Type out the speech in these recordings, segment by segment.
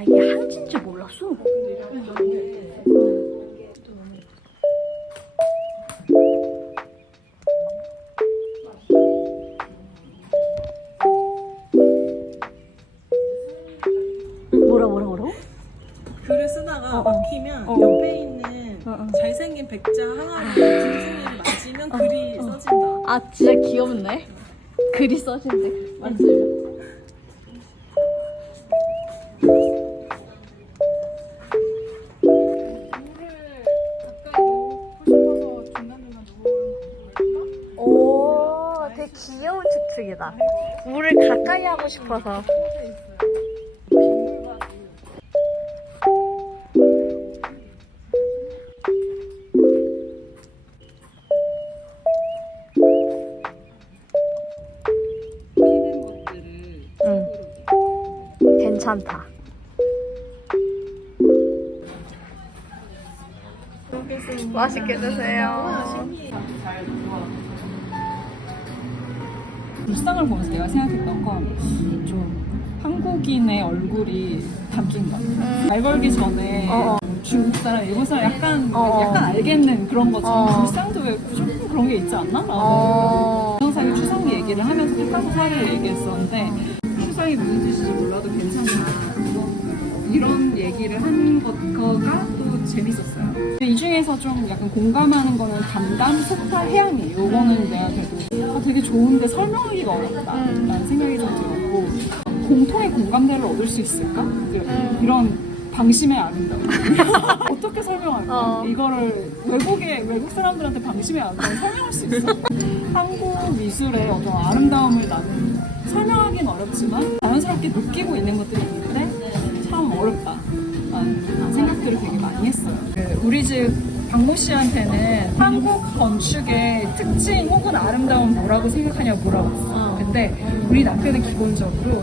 아, 이게 한지인지 몰랐어. 뭐라고? 글을 쓰다가 막히면 옆에 있는 잘생긴 백자 항아리 짐승을 맞으면 글이 써진다. 아, 진짜 귀엽네. 글이 써진대. 맞으면. 오, 되게 귀여운 추측이다. 물을 가까이 하고 싶어서. 피는 것들을 괜찮다. 맛있게 드세요. 불상을 보면서 내가 생각했던 건 좀 한국인의 얼굴이 담긴 것 같아. 말 걸기 전에 중국 사람, 일본 사람 약간 알겠는 그런 것처럼 불상도 왜 조금 그런 게 있지 않나? 동영상에 추상 얘기를 하면서 피카소사를 얘기했었는데 추상이 무슨 뜻인지 몰라도 괜찮다. 이런 얘기를 한 거가 또 재밌었어요. 이 중에서 좀 약간 공감하는 거는 담담, 소파, 해양이 요거는 내가 되게 좋은데 설명하기가 어렵다라는 생각이 좀 들었고 공통의 공감대를 얻을 수 있을까? 이런 방심의 아름다움 어떻게 설명할까? 이거를 외국 사람들한테 방심의 아름다움을 설명할 수 있어? 한국 미술의 어떤 아름다움을 나는 설명하기는 어렵지만 자연스럽게 느끼고 있는 것들이 있는데 참 어렵다 라는 생각들을 되게 많이 했어요. 우리 집 박모 씨한테는 한국 건축의 특징 혹은 아름다움은 뭐라고 생각하냐고 물어봤어. 근데 우리 남편은 기본적으로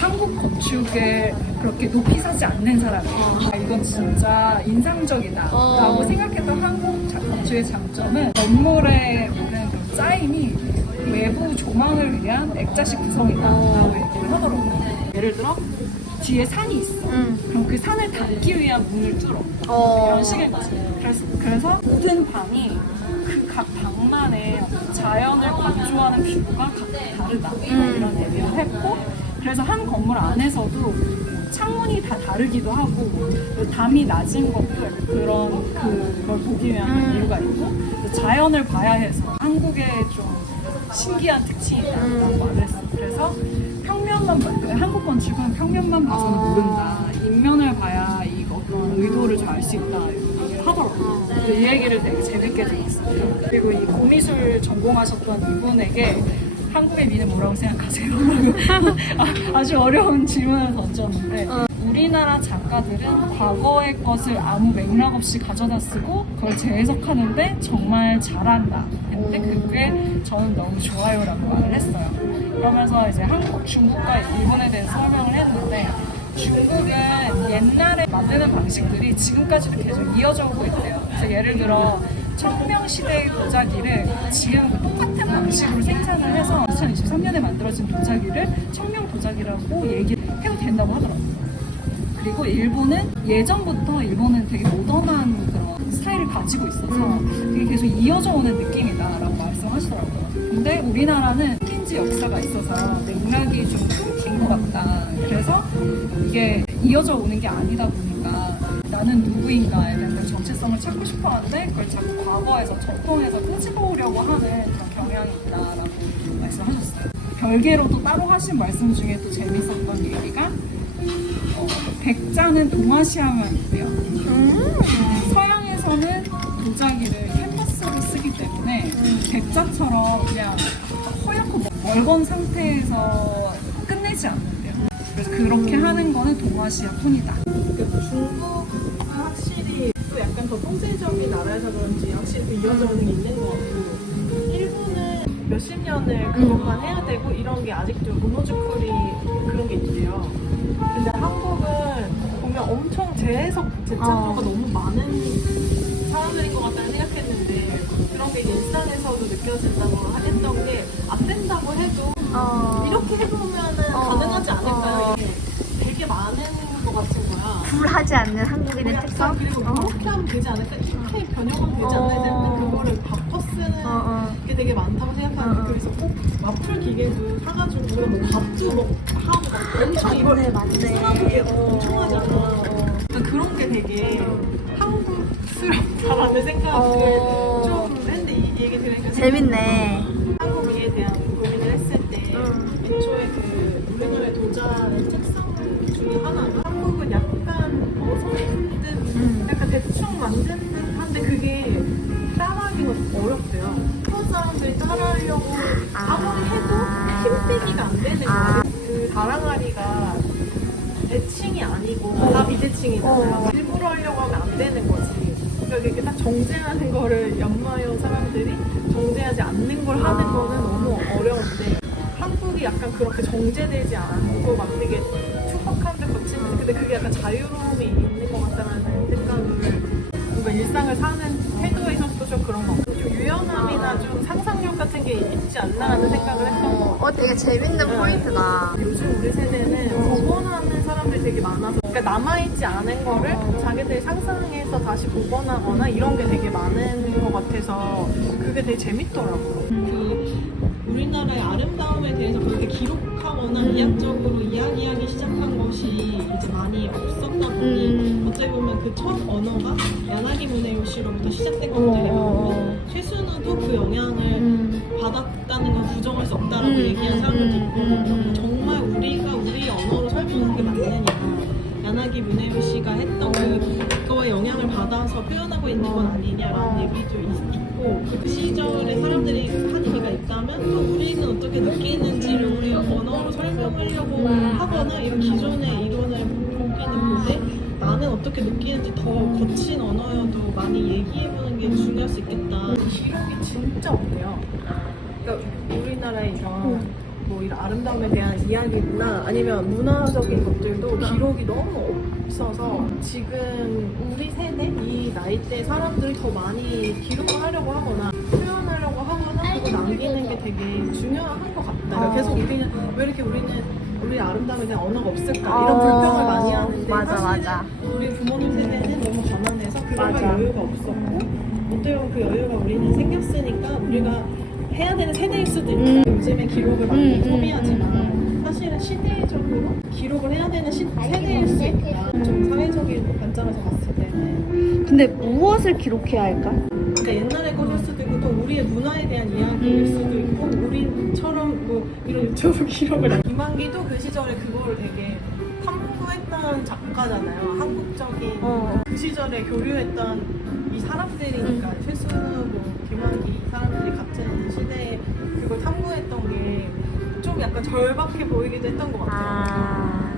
한국 건축을 그렇게 높이 사지 않는 사람이에요. 이건 진짜 인상적이다 라고 생각했던 한국 건축의 장점은 건물의 모든 그 짜임이 외부 조망을 위한 액자식 구성이다 라고 얘기를 하더라고요. 예를 들어 뒤에 산이 있어. 그럼 그 산을 닫기 위한 문을 뚫어. 이런 식의 거지. 그래서 모든 방이 그 각 방만의 자연을 강조하는 뷰가 각각 다르다. 이런 얘기를 했고, 그래서 한 건물 안에서도 창문이 다 다르기도 하고, 담이 낮은 것도 그런 그걸 보기 위한 이유가 있고, 자연을 봐야 해서 한국의 좀 신기한 특징이다라고 말을 했어. 그래서 한국 건축은 평면만 봐서는 모른다. 인면을 봐야 이 어떤 의도를 좀 알 수 있다. 이런 얘기를 하더라고요. 이 얘기를 되게 재밌게 들었어요. 그리고 이 고미술 전공하셨던 이분에게 한국의 미는 뭐라고 생각하세요? 아주 어려운 질문을 던졌는데 우리나라 작가들은 과거의 것을 아무 맥락 없이 가져다 쓰고 그걸 재해석하는데 정말 잘한다. 근데 그게 저는 너무 좋아요라고 말을 했어요. 그러면서 이제 한국, 중국과 일본에 대해서 설명을 했는데 중국은 옛날에 만드는 방식들이 지금까지도 계속 이어져 오고 있대요. 그래서 예를 들어 청명시대의 도자기를 지금 똑같은 방식으로 생산을 해서 2023년에 만들어진 도자기를 청명 도자기라고 얘기를 해도 된다고 하더라고요. 그리고 일본은 예전부터 일본은 되게 모던한 그런 스타일을 가지고 있어서 그게 계속 이어져 오는 느낌이다라고 말씀하시더라고요. 근데 우리나라는 킨지 역사가 있어서 맥락이 좀 끊긴 것 같다. 그래서 이게 이어져 오는 게 아니다 보니까 나는 누구인가에 대한 정체성을 찾고 싶어 하는데 그걸 자꾸 과거에서 전통에서 끄집어오려고 하는 그런 경향이 있다라고 말씀하셨어요. 별개로 또 따로 하신 말씀 중에 또 재밌었던 얘기가 백자는 동아시아만 있대요. 서양에서는 도자기를 캔버스로 쓰기 때문에 백자처럼 그냥 허옇고 멀건 상태에서 끝내지 않는데요. 그래서 그렇게 하는 거는 동아시아 톤이다. 중국은 확실히 또 약간 더 통제적인 나라여서 그런지 확실히 또 이어져 오는 게 있는 것 같고 일본은 몇십 년을 그것만 해야 되고 이런 게 아직도 모노즈쿠리 그런 게 있대요. 근데 한국은 보면 엄청 재창조가 너무 많은 사람들인 것 같다는 생각했는데 그런 게 일상에서도 느껴진다고 했던 게 안 된다고 해도 이렇게 해보면은 가능하지 않을까요? 이게 되게 많은 것 같은 거야. 굴하지 않는 한국인의 특성? 그리고 이렇게 하면 되지 않을까? 이렇게 변형하면 되지 않나 했는데 그거를 바꿔 쓰는 게 되게 많다고 생각하는데 그래서 꼭 와플 기계도 사가지고 우리가 뭐 밥도 뭐 하고 막 엄청 이걸 사람들이 엄청 하잖아. 그러니까 그런 게 되게 한국스럽다라는 생각을 좀 했는데 이 얘기 들으니까 재밌네. 한국에 대한 고민을 했을 때 애초에 그 우리나라의 도자의 특성 중에 하나가 한국은 약간 어설픈 듯 약간 대충 만든 듯 한데 그게 따라하기가 어렵대요. 일본 사람들이 따라하려고 아무리 해도 힘빼기가 안 되는 거예요. 그 다랑아리가 대칭이 아니고 다 비대칭이잖아요. 일부러 하려고 하면 안 되는 거지. 그러니까 이렇게 딱 정제하는 거를 연마용 사람들이 정제하지 않는 걸 하는 거는 너무 어려운데 한국이 약간 그렇게 정제되지 않고 막 되게 촉박한 데 거친 듯 근데 그게 약간 자유로움이 있는 것 같다는 생각을 뭔가 일상을 사는 태도에 있어서도 좀 그런 것 같고 좀 유연함이나 좀 상상력 같은 게 있지 않나라는 생각을 했던 것 같아요. 되게 재밌는 포인트다. 요즘 우리 세대는 복원하는 사람들이 되게 많아서 그러니까 남아있지 않은 거를 자기들이 상상해서 다시 복원하거나 이런 게 되게 많은 것 같아서 그게 되게 재밌더라고요. 그 우리나라의 아름다움에 대해서 그렇게 기록하거나 이학적으로 이야기하기 시작한 것이 이제 많이 없었다 보니 어떻게 보면 그 첫 언어가 야나기 무네요시로부터 시작된 것들이 많고 최순우도 그 영향을 받았다는 건 부정할 수 없다라고 얘기한 사람들도 있고 정말 우리가 우리 언어로 설명하는 게 맞느냐 야나기 무네요시가 했던 그거에 영향을 받아서 표현하고 있는 건 아니냐라는 얘기도 있고 그 시절에 사람들이 한 얘기가 있다면 또 우리는 어떻게 느끼는지를 우리 언어로 설명하려고 하거나 이런 기존의 이론을 보기는 보되 나는 어떻게 느끼는지 더 거친 언어여도 많이 얘기해보는 게 중요할 수 있겠다. 기록이 진짜 없대요. 그러니까 우리나라의 이런 뭐 이런 아름다움에 대한 이야기나 아니면 문화적인 것들도 기록이 너무 없어서 지금 우리 세대 이 나이대 사람들이 더 많이 기록을 하려고 하거나 표현하려고 하거나 그거 남기는 게 되게 중요한 것 같다. 그러니까 계속 우리는 왜 이렇게 우리 아름다움에 대한 언어가 없을까 이런 불평을 많이 하는데 사실은 우리 부모님 세대는 너무 가난해서 그런 여유가 없었고 어떻게 보면 그 여유가 우리는 생겼으니까 우리가 해야 되는 세대일 수도 있다. 요즘에 기록을 많이 소비하지만 사실은 시대적으로 기록을 해야 되는 세대일 수 있다. 좀 사회적인 관점에서 봤을 때는. 근데 무엇을 기록해야 할까? 그러니까 옛날의 것일 수도 있고 또 우리의 문화에 대한 이야기일 수도 있고 우리처럼 뭐 이런 유튜브 기록을 김한기도 그 시절에 그거를 되게 탐구했던 작가잖아요. 한국적인 그 시절에 교류했던 이 사람들이니까 최순우, 뭐 김한기 이 사람들이 같은 시대에 그걸 탐구했던 게 좀 약간 절박해 보이기도 했던 것 같아요.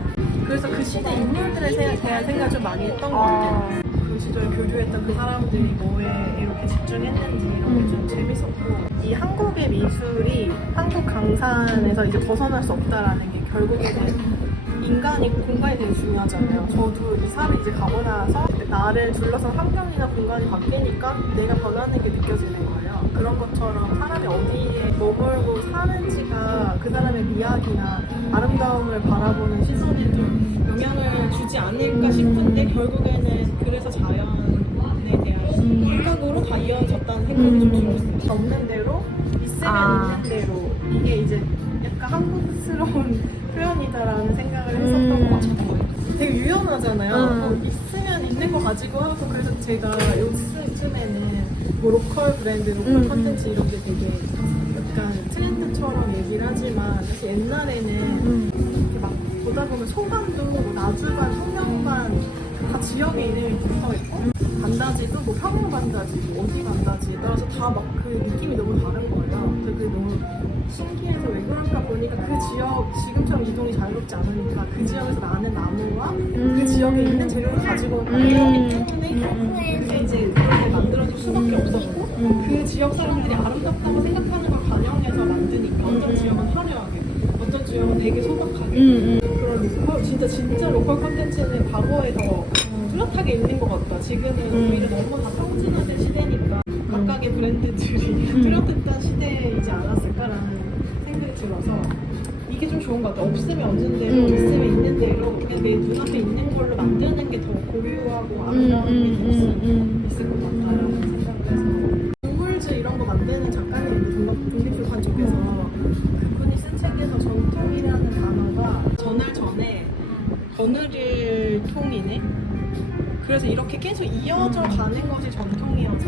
그래서 그 시대 인물들에 대한 생각을 좀 많이 했던 것 같아요. 그 시절에 교류했던 그 사람들이 뭐에 이렇게 집중했는지 이런 게 좀 재밌었고 이 한국의 미술이 한국 강산에서 이제 벗어날 수 없다라는 게 결국에는 인간이 공간이 되게 중요하잖아요. 저도 이사를 이제 가고 나서 나를 둘러싼 환경이나 공간이 바뀌니까 내가 변하는 게 느껴지는 거예요. 그런 것처럼 사람이 어디에 머물고 사는지가 그 사람의 미학이나 아름다움을 바라보는 시선에 좀 영향을 주지 않을까 싶은데 결국에는 그래서 자연에 대한 생각으로 다 이어졌다는 생각이 좀 들었어요. 없는 대로 있으면 있는 대로 이게 이제 약간 한국스러운 표현이다라는 생각을 했었던 것 같아요. 되게 유연하잖아요. 뭐 있으면 있는 거 가지고 하고 그래서 제가 요즘에는 뭐 로컬 브랜드, 로컬 컨텐츠 이런 게 되게 약간 트렌드처럼 얘기를 하지만 사실 옛날에는 이렇게 막 보다 보면 소감도 뭐 나주반, 송영반 다 지역의 이름이 붙어 있고 반다지도 뭐 평양 반다지, 어디 반다지에 따라서 다 막 그 느낌이 너무 다른 거예요. 그게 너무 신기해서 왜 그럴까 보니까 그 지역 지금처럼 이동이 자유롭지 않으니까 그 지역에서 나는 나무와 그 지역에 있는 재료를 가지고 이렇기 때문에 이제 그렇게 만들어질 수밖에 없었고 그 지역 사람들이 아름답다고 생각하는 걸 반영해서 만드니까 어떤 지역은 화려하게 어떤 지역은 되게 소박하게 그런 로컬 진짜 로컬 콘텐츠는 과거에 더 뚜렷하게 있는 것 같다. 지금은 오히려 너무 다 평진화된 시대니까 각각의 브랜드들이 뚜렷했던 시대이지 않았을까라는 생각이 들어서 이게 좀 좋은 것 같아요. 없으면 없는 대로, 있으면 있는 대로 그냥 내 눈앞에 있는 걸로 고유하고 아름다운 게 있을 것 같다라는 생각을 해서 유물즈 이런 거 만드는 작가님이 독립출판 쪽에서 그분이 쓴 책에서 전통이라는 단어가 전할 전에 거느릴 통이네. 그래서 이렇게 계속 이어져 가는 것이 전통이어서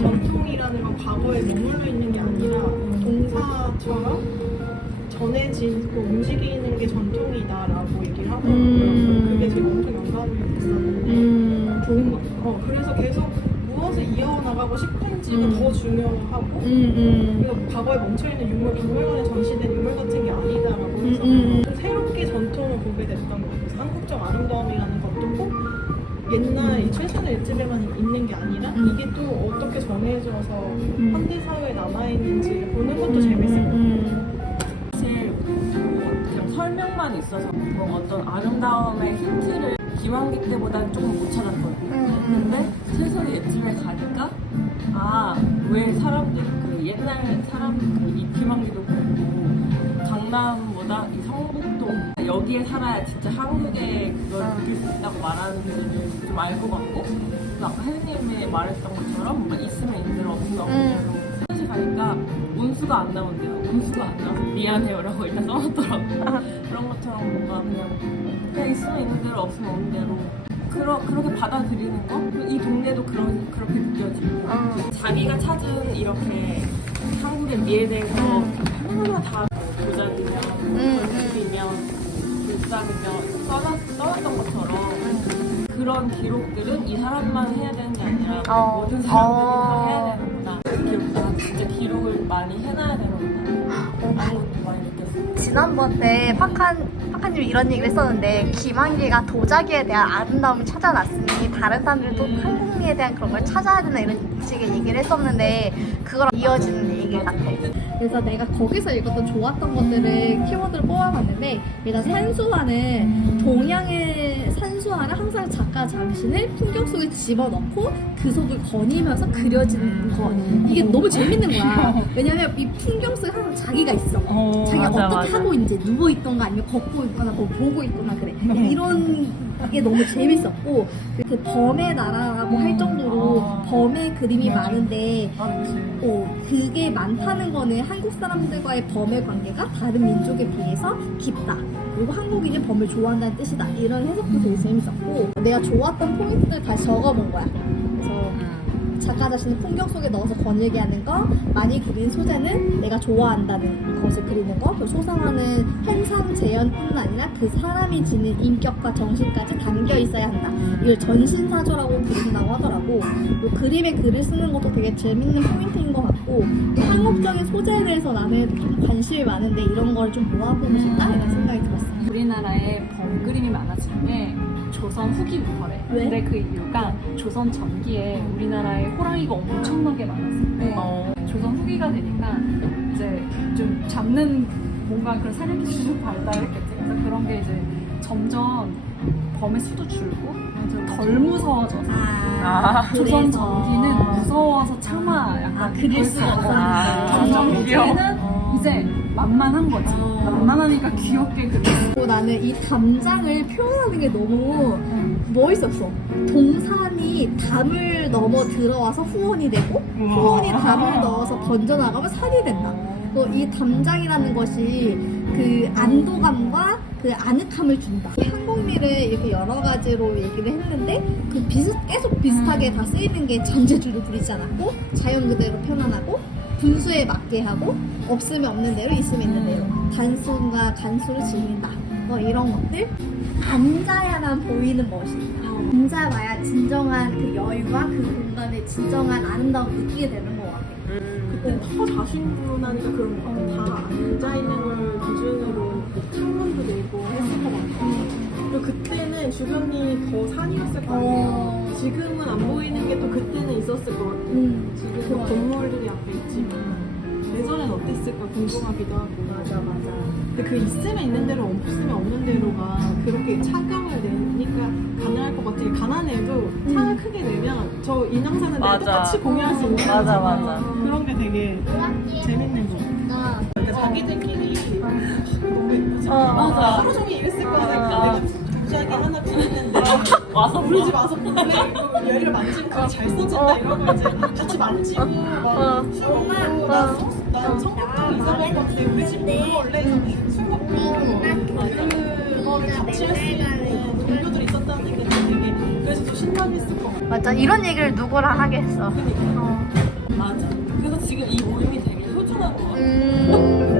전통이라는 건 과거에 머물러 있는 게 아니라 동사처럼 전해지고 움직이는 게 전통이다라고 얘기를 하더라고요. 그게 제가 엄청 영감이 됐었는데 좋은 거. 그래서 계속 무엇을 이어나가고 싶은지가 더 중요하고 그래서 과거에 멈춰있는 유물, 박물관에 전시된 유물 같은 게 아니다라고 해서 좀 새롭게 전통을 보게 됐던 것 같아요. 한국적 아름다움이라는 것도 꼭 옛날 이 최신의 일집에만 있는 게 아니라 이게 또 어떻게 전해져서 현대 사회에 남아있는지 보는 것도 재밌을 것 같아요. 사실 뭐 그냥 설명만 있어서 뭐 어떤 아름다움의 힌트를 김환기 때보다는 조금 못 찾았거든요. 근데 최선의 옛집에 가니까 왜 사람들이 그 옛날 사람 이 김환기도 그렇고 강남보다 이 성북도 여기에 살아야 진짜 한국의 그걸 느낄 수 있다고 말하는지를 좀 알 것 같고 또 아까 혜진님이 말했던 것처럼 뭔가 있으면 있는 대로 없으면 없는 대로 사실 가니까 운수가 안 나온대요. 운수가 안 나와서 미안해요라고 일단 써놨더라고요. 그런 것처럼 뭔가 그냥 있으면 있는 대로 없으면 없는 대로 그렇게 받아들이는 거? 이 동네도 그렇게 느껴지고 자기가 찾은 이렇게 한국의 미에 대해서 하나하나 다 도자기면 집이면 불상이면 써놨던 것처럼 그런 기록들은 이 사람만 해야 되는 게 아니라 모든 사람들이 다 해야 되는구나. 그 기록들은 진짜 기록을 많이 해놔야 되는구나. 라는 것도 많이 느꼈어요. 지난번에 파카님이 이런 얘기를 했었는데 김한기가 도자기에 대한 아름다움을 찾아놨으니 다른 사람들도 한국미에 대한 그런 걸 찾아야 된다 이런 식의 얘기를 했었는데 그거랑 이어지는 얘기 같아. 그래서 내가 거기서 읽었던 좋았던 것들을 키워드를 뽑아봤는데 일단 산수화는 동양의 산수화는 항상 작가 자신을 풍경 속에 집어넣고 그 속을 거니면서 그려지는 거 이게 너무 재밌는 거야. 왜냐면 이 풍경 속에 항상 자기가 있어. 자기가 어떻게 하고 있는지 누워있던가 아니면 걷고 있거나 뭐 보고 있거나 그래. 이런 게 너무 재밌었고 그 범의 나라라고 할 정도로 범의 그림이 많은데 그게 많다는 거는 한국 사람들과의 범의 관계가 다른 민족에 비해서 깊다. 그리고 한국인이 범을 좋아한다는 뜻이다. 이런 해석도 되게 재밌었고 내가 좋았던 포인트들 다시 적어본 거야. 그래서 작가 자신을 풍경 속에 넣어서 거닐게 하는 거, 많이 그린 소재는 내가 좋아한다는 것을 그리는 거, 그 소상화는 행상 재현뿐 아니라 그 사람이 지닌 인격과 정신까지 담겨 있어야 한다. 이걸 전신사조라고 부른다고 하더라고. 또 그림에 글을 쓰는 것도 되게 재밌는 포인트인 것 같고 또 한국적인 소재에 대해서 나는 좀 관심이 많은데 이런 걸 좀 모아보고 싶다 이런 생각이 들었어요. 우리나라에 범 그림이 많아지는 게 조선 후기부터래. 왜? 근데 그 이유가 조선 전기에 우리나라에 호랑이가 엄청나게 많았을 때 조선 후기가 되니까 이제 좀 잡는 뭔가 그런 사냥 기술이 좀 발달했겠지. 그래서 그런 게 이제 점점 범의 수도 줄고 덜 무서워져서 조선 전기는 무서워서 차마 약간 그릴 수 없었는데 점점 후기는 이제 만만한 거지. 만만하니까 귀엽게 그리고 나는 이 담장을 표현하는 게 너무 멋있었어. 동산이 담을 넘어 들어와서 후원이 되고 후원이 담을 넣어서 번져나가면 산이 된다. 이 담장이라는 것이 그 안도감과 그 아늑함을 준다. 한국미를 이렇게 여러 가지로 얘기를 했는데 그 계속 비슷하게 다 쓰이는 게 잔재주를 부리지 않았고 자연 그대로 편안하고 분수에 맞게 하고 없으면 없는 대로 있으면 있는 대로 단순과 간수를 지닌다. 이런 것들 앉아야만 보이는 것이 앉아봐야 진정한 그 여유와 그 공간의 진정한 아름다움을 느끼게 되는 것 같아. 그때 더 자신분하니까 그런 것 같아. 다 앉아있는 걸 기준으로 창문도 내고 했을 것 같아. 그리고 그때는 주변이 더 산이었을 거 아니에요. 지금은 안 보이는 게 또 그때는 있었을 것 같아. 지금 건물들이 앞에 있지만 예전엔 어땠을까 궁금하기도 하고. 맞아. 근데 그 있으면 있는 대로 없으면 없는 대로가 그렇게 차경을 내니까 가능할 것 같아. 가난해도 차를 크게 내면 저 인왕산은 내가 똑같이 공유할 수 있는 거잖아. 맞아. 그런 게 되게 재밌는 거 같아. 그러니까 자기들끼리 너무 예쁘지? 맞아. 하루 종일 이랬을 거니까 내가 도자기 하나 피웠는데 와서 우리 집 와서 그래 이거 얘를 만지면 그게 잘 써진다 이러고 이제 같이 만지고 막 술 먹고 난 성격도 이상할 건데 우리 집 원래 술 먹고 그거를 같이 할 수 있는 동료들이 있었다는 게 되게 그래서 더 신나했을 것 같아. 맞아. 이런 얘기를 누구랑 하겠어. 그러니까 맞아. 그래서 지금 이 모임이 되게 소중한 것 같아.